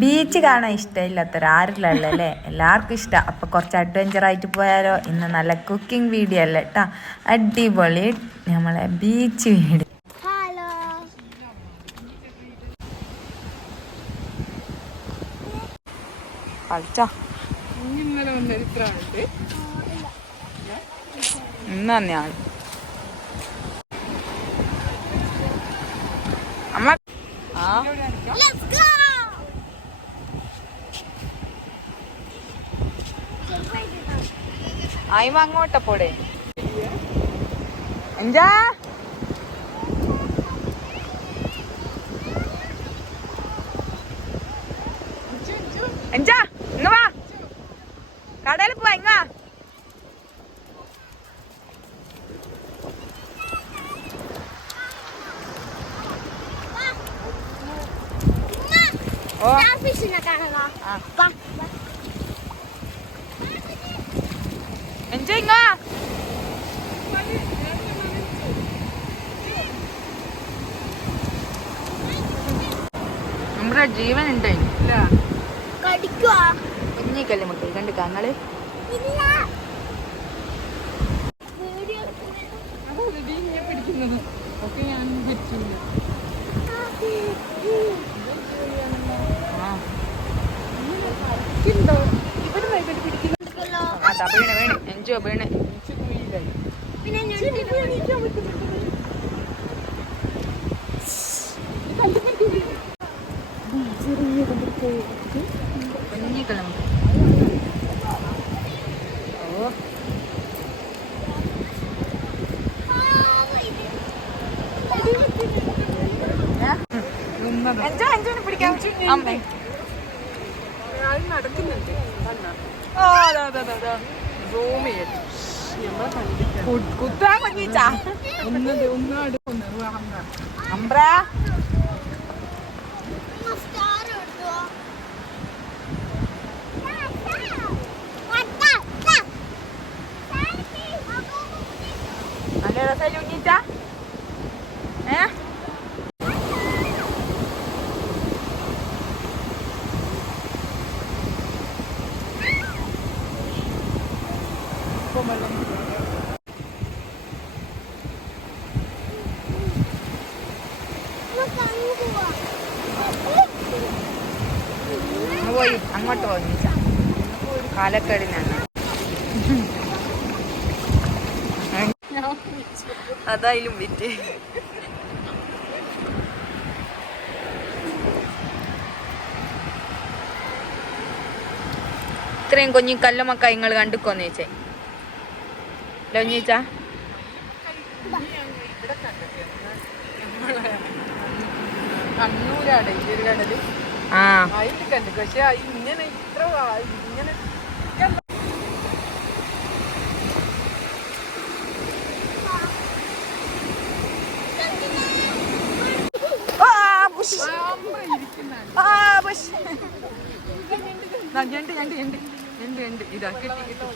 Beach കാണാൻ ഇഷ്ടമില്ലാത്തവരാരില്ലല്ലേ, എല്ലാവർക്കും ഇഷ്ടമാണ്. അപ്പോൾ കുറച്ച് അഡ്വഞ്ചറായിട്ട് പോയാലോ. ഇന്ന് നല്ല കുക്കിംഗ് വീഡിയോ അല്ലേ കേട്ടോ, അടിപൊളി നമ്മളെ ബീച്ച് വീഡിയോ. കളിച്ചോ ഇന്ന് തന്നെയാണ് അമ്മ. ആയിമ അങ്ങോട്ട പോടെ എഞ്ചാ എഞ്ചാ ഇങ്ങ വാ, കടയിൽ പോവാ ഇങ്ങ. ഓ എൻജോയ് ഇങ്ങ. നമ്മുടെ ജീവൻ ഉണ്ട് കുഞ്ഞിക്കല്ലേ മുട്ട കണ്ട് കങ്ങള്. വീണ് വീണ് എൻജോ വീണ്. കുഞ്ഞിക്കല്ലേ ഓ എൻജോ എൻജോനെ പിടിക്കാം അമ്മേ. നടക്കുന്നുണ്ട്. കുത്താ കുഞ്ഞിച്ചാ അമ്പ്ര നല്ല രസമായിട്ട് കുഞ്ഞിച്ചാ. പോയി അങ്ങോട്ട് പോയി പാലക്കാടിനാണ്. അതായാലും വിറ്റ് ഇത്രയും കുഞ്ഞി കല്ലുമക്ക നിങ്ങൾ കണ്ടുക്കോന്ന് ചോദിച്ചേ ലോഞ്ഞിച്ചാ. കണ്ണൂരാണ് ഈ ഒരു കടല്. അതിൽ കണ്ടു, പക്ഷെ ഇങ്ങനെ ഇത്ര ഇങ്ങനെ ഇതാ കിട്ടി കിട്ടും.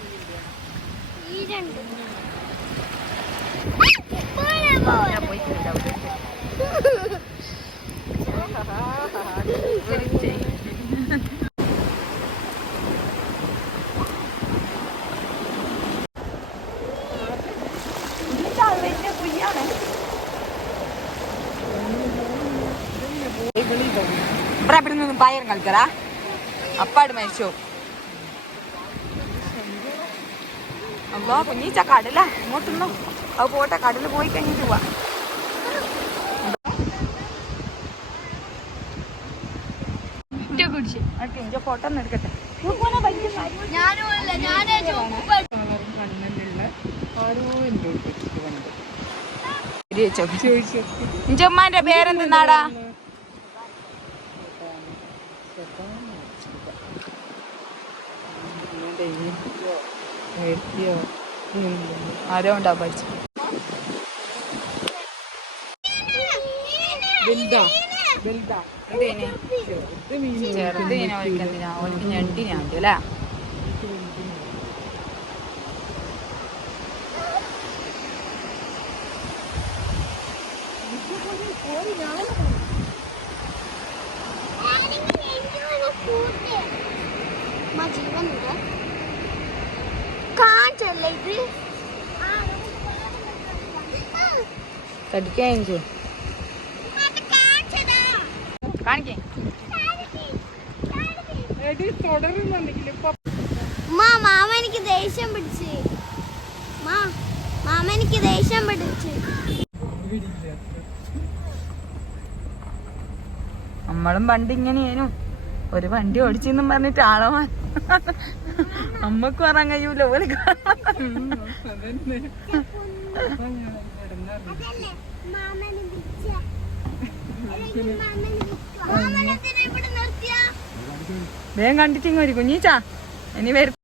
ഇവിടെ നിന്ന് പയർ കളിക്കറാ അപ്പാട് മരിച്ചോ. അല്ലോ കുഞ്ഞീച്ച കടല ഇങ്ങോട്ടൊന്നോ അത് പോട്ടെ, കടല് പോയി കഴിഞ്ഞിട്ട് പോവാ. ഫോട്ടോ ഒന്ന് എടുക്കട്ടെ. ഉമ്മാന്റെ പേരെന്താടാ? ആരോ ഉണ്ടാവും പഠിച്ചു. ചെറുതിനെ വിളിക്കെന്തിനാ, ഓൾക്ക് ഞണ്ടിനാണ്ട് അല്ലേ? ജീവനുണ്ട് കാണിച്ചല്ലേ ഇത് കടിക്കാൻ കാണിക്കേ എടി തുടരുന്നുണ്ടെങ്കിൽ ഇപ്പൊ മാമ എനിക്ക് ദേഷ്യം പിടിച്ച് മാമ എനിക്ക് ദേഷ്യം പിടിച്ച് നമ്മളും പണ്ട് ഇങ്ങനെയേനു ഒരു വണ്ടി ഓടിച്ചെന്നും പറഞ്ഞിട്ട് ആളമാ അമ്മക്ക് പറയാൻ കഴിയൂല പോലെ അതന്നെ അതല്ലേ മാമനെ വിളിച്ച മാമനെ ഇവിടെ നിർത്തിയാ വേഗം കണ്ടിട്ടിങ്ങ ഒരു കുഞ്ഞീച്ചാ ഇനി വരും